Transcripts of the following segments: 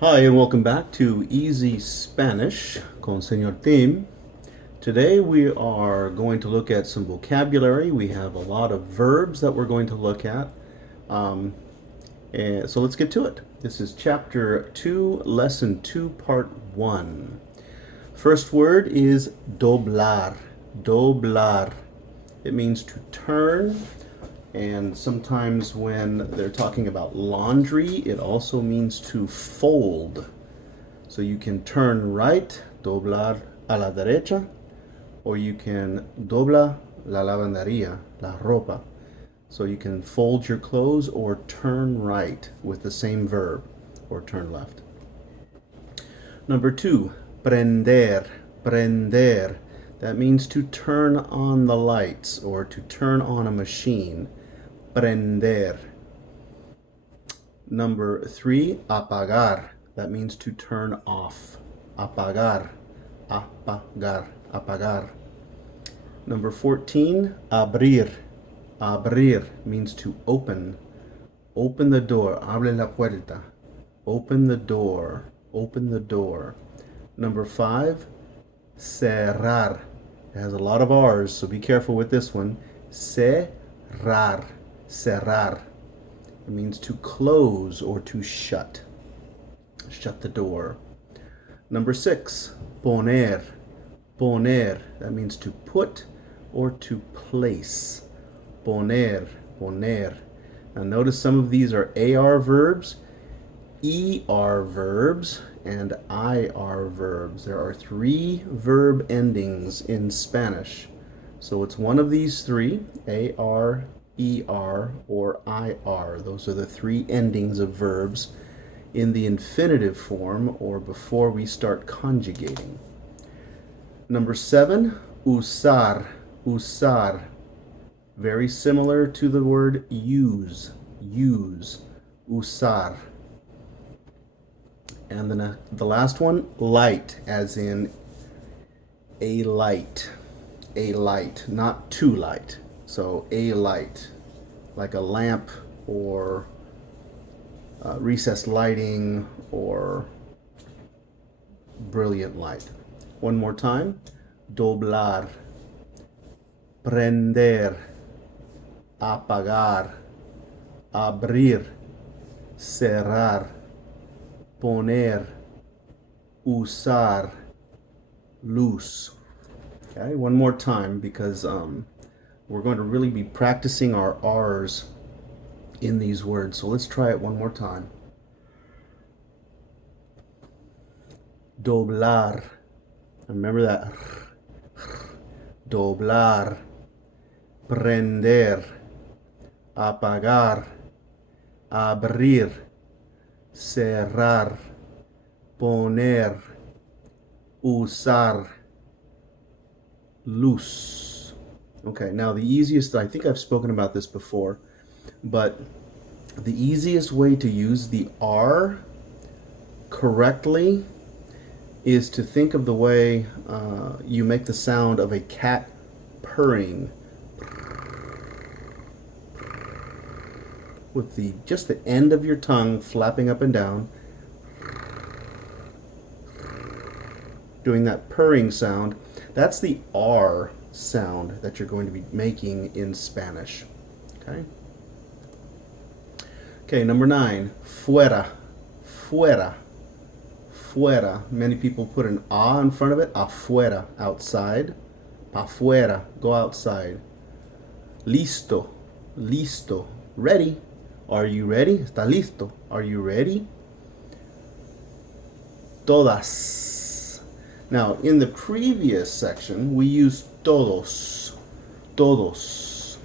Hi, and welcome back to Easy Spanish con Señor Ch. Today we are going to look at some vocabulary. We have a lot of verbs that we're going to look at. Um, and so let's get to it. This is Chapter 2, Lesson 2, Part 1. First word is doblar. Doblar. It means to turn. And sometimes when they're talking about laundry, it also means to fold. So you can turn right, doblar a la derecha, or you can dobla la lavandería, la ropa. So you can fold your clothes or turn right with the same verb, or turn left. Number 2, prender. Prender. That means to turn on the lights or to turn on a machine. Prender. Number 3, apagar. That means to turn off. Apagar. Apagar. Apagar. Number 14, abrir. Abrir means to open. Open the door. Abre la puerta. Open the door. Open the door. Number 5, cerrar. It has a lot of R's, so be careful with this one. Cerrar. Cerrar. It means to close or to shut. Shut the door. Number 6, poner. Poner. That means to put or to place. Poner. Poner. Now notice some of these are AR verbs, ER verbs, and IR verbs. There are 3 verb endings in Spanish. So it's one of these 3, AR, ER, or IR. Those are the 3 endings of verbs in the infinitive form or before we start conjugating. Number 7, usar. Usar. Very similar to the word use. Use. Usar. And then the last one, light, as in a light. A light, not too light. So a light, like a lamp or recessed lighting or brilliant light. One more time. Doblar, prender, apagar, abrir, cerrar, poner, usar, luz. Okay, one more time because we're going to really be practicing our R's in these words. So let's try it one more time. Doblar. Remember that. Doblar. Prender. Apagar. Abrir. Cerrar. Poner. Usar. Luz. Okay, now the easiest, I think I've spoken about this before, but the easiest way to use the R correctly is to think of the way you make the sound of a cat purring with just the end of your tongue flapping up and down, doing that purring sound. That's the R sound that you're going to be making in Spanish. Okay? Okay, number 9, fuera. Fuera. Fuera. Many people put an A in front of it. Afuera, outside. Afuera, go outside. Listo. Listo. Ready. Are you ready? Está listo. Are you ready? Todas. Now, in the previous section, we used todos. Todos.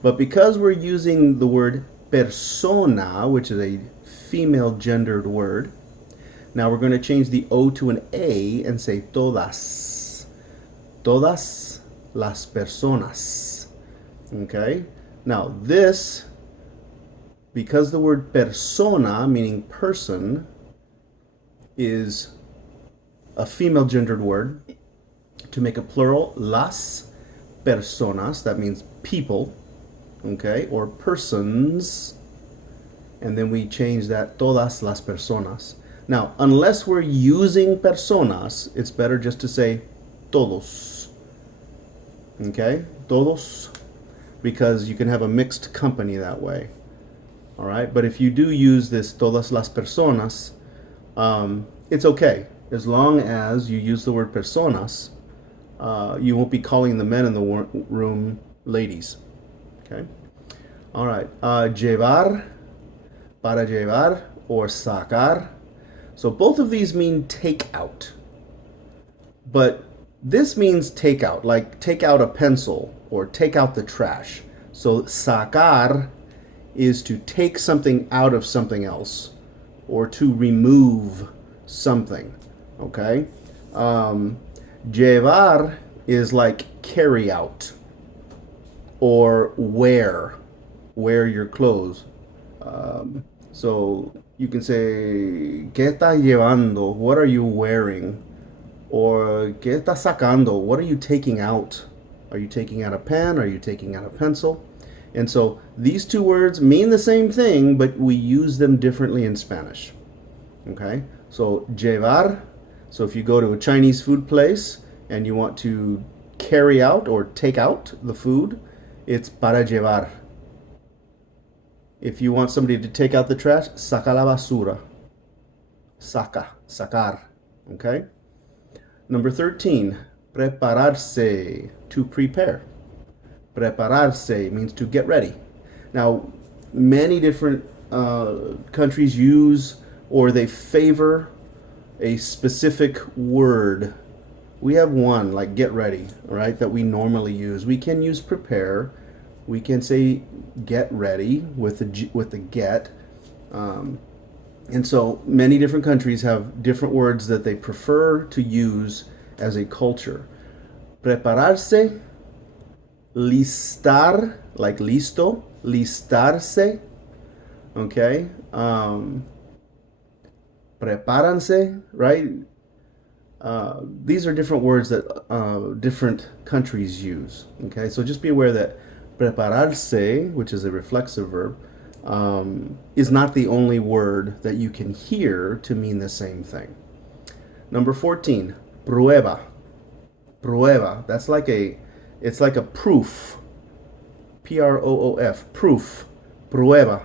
But because we're using the word persona, which is a female gendered word, now we're going to change the O to an A and say todas. Todas las personas. Okay? Now this, because the word persona, meaning person, is a female gendered word, to make a plural, las personas, that means people, okay, or persons, and then we change that todas las personas. Now, unless we're using personas, it's better just to say todos. Okay? Todos, because you can have a mixed company that way. All right? But if you do use this todas las personas, it's okay. As long as you use the word personas, you won't be calling the men in the room ladies. Okay? All right. Llevar, para llevar, or sacar. So both of these mean take out. But this means take out, like take out a pencil or take out the trash. So sacar is to take something out of something else or to remove something. Okay? Llevar is like carry out or wear your clothes. So you can say, ¿Qué estás llevando? What are you wearing? Or, ¿Qué estás sacando? What are you taking out? Are you taking out a pen? Are you taking out a pencil? And so these two words mean the same thing, but we use them differently in Spanish. Okay? So, llevar. So if you go to a Chinese food place and you want to carry out or take out the food, it's para llevar. If you want somebody to take out the trash, saca la basura. Sacar. Okay? Number 13, prepararse, to prepare. Prepararse means to get ready. Now, many different countries use or they favor a specific word. We have one, like get ready, right, that we normally use. We can use prepare. We can say get ready with the get. And so many different countries have different words that they prefer to use as a culture. Prepararse, listar, like listo, listarse, okay? Prepáranse, right? These are different words that different countries use, okay? So just be aware that prepararse, which is a reflexive verb, is not the only word that you can hear to mean the same thing. Number 14, prueba. Prueba. It's like a proof. Proof. Proof. Prueba.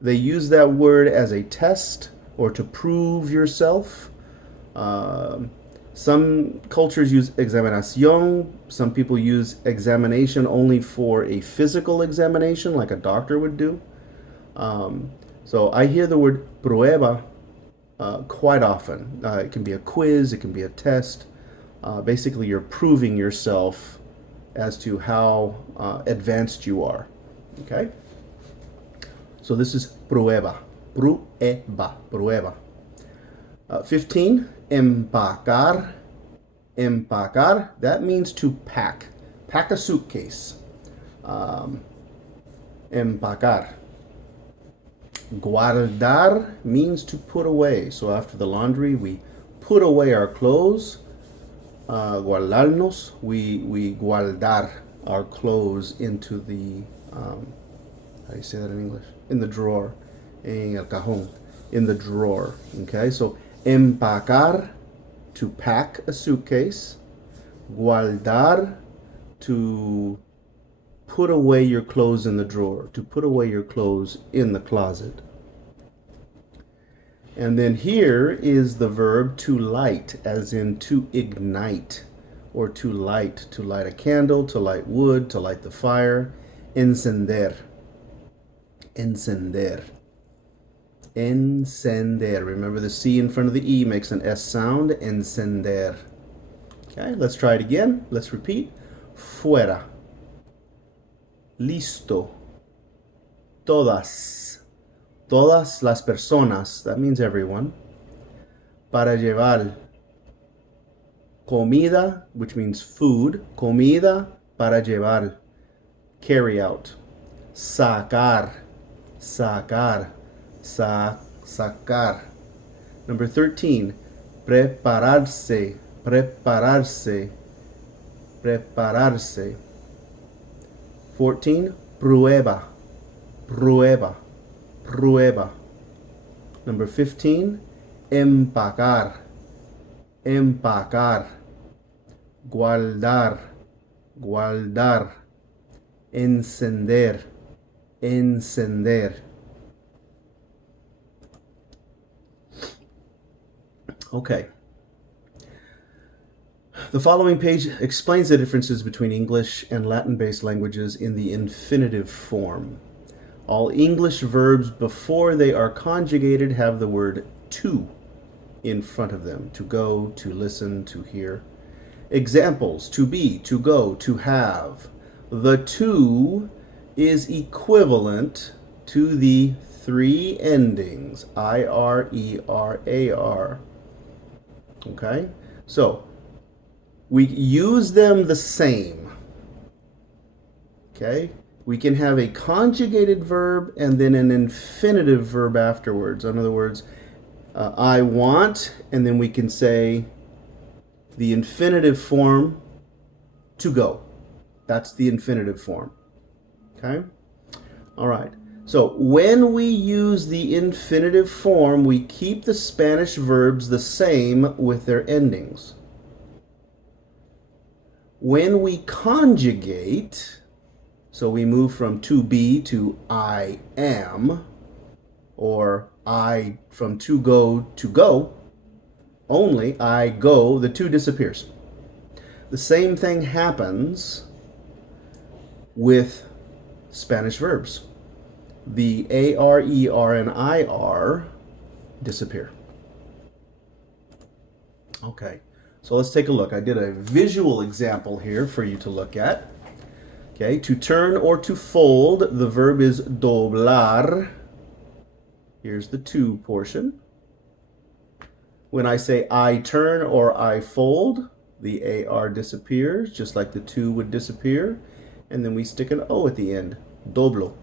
They use that word as a test or to prove yourself. Some cultures use examinación. Some people use examination only for a physical examination, like a doctor would do. So I hear the word prueba quite often. It can be a quiz, it can be a test. Basically, you're proving yourself as to how advanced you are. Okay? So this is prueba. Prueba. 15, empacar. Empacar, that means to pack. Pack a suitcase. Empacar. Guardar means to put away. So after the laundry, we put away our clothes. Guardarnos, we guardar our clothes into the, how do you say that in English? In the drawer. En el cajón. In the drawer. Okay, so empacar, to pack a suitcase. Guardar, to put away your clothes in the drawer, to put away your clothes in the closet. And then here is the verb to light, as in to ignite, or to light a candle, to light wood, to light the fire. Encender. Encender. Encender. Remember the C in front of the E makes an S sound. Encender. Okay, let's try it again. Let's repeat. Fuera. Listo. Todas. Todas las personas. That means everyone. Para llevar. Comida, which means food. Comida para llevar. Carry out. Sacar. Sacar. Sacar. Number 13. Prepararse. Prepararse. Prepararse. 14. Prueba. Prueba. Prueba. Number 15. empacar, empacar, guardar, guardar, encender, encender. Okay. The following page explains the differences between English and Latin-based languages in the infinitive form. All English verbs before they are conjugated have the word to in front of them. To go, to listen, to hear. Examples: to be, to go, to have. The to is equivalent to the three endings, IR, ER, AR. Okay? So, we use them the same. Okay? We can have a conjugated verb and then an infinitive verb afterwards. In other words, I want, and then we can say the infinitive form, to go. That's the infinitive form. Okay? All right. So when we use the infinitive form, we keep the Spanish verbs the same with their endings. When we conjugate, so we move from to be to I am, or I from to go, only I go, the to disappears. The same thing happens with Spanish verbs. The AR, ER, and IR disappear. Okay, so let's take a look. I did a visual example here for you to look at. Okay, to turn or to fold, the verb is doblar. Here's the to portion. When I say I turn or I fold, the AR disappears, just like the to would disappear. And then we stick an O at the end. Doblo.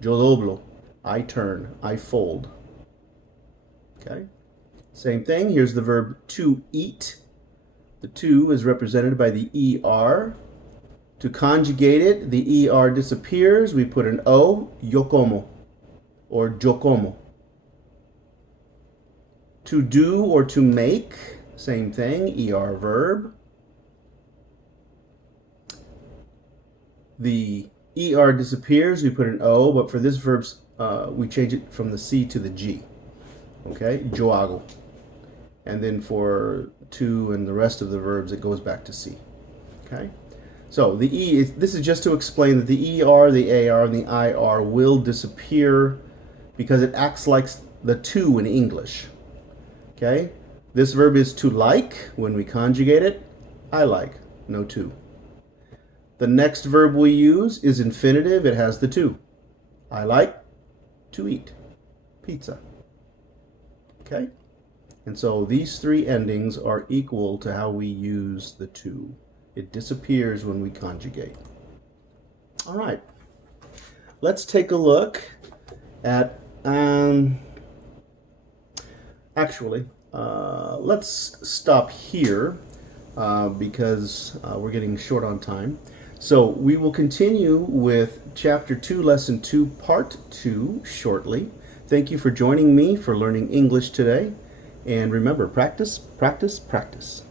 Yo doblo. I turn. I fold. Okay. Same thing. Here's the verb to eat. The to is represented by the ER. To conjugate it, the ER disappears. We put an O. Yo como. Or yo como. To do or to make, same thing, ER verb. The ER disappears, we put an O, but for this verb, we change it from the C to the G. Okay, yo hago. And then for to and the rest of the verbs, it goes back to C. Okay, so the E, this is just to explain that the ER, the AR, and the IR will disappear because it acts like the to in English. Okay, this verb is to like. When we conjugate it, I like, no to. The next verb we use is infinitive. It has the to. I like to eat pizza. Okay, and so these three endings are equal to how we use the to. It disappears when we conjugate. All right, let's take a look at actually, let's stop here because we're getting short on time. So we will continue with Chapter 2, Lesson 2, Part 2 shortly. Thank you for joining me for learning English today. And remember, practice, practice, practice.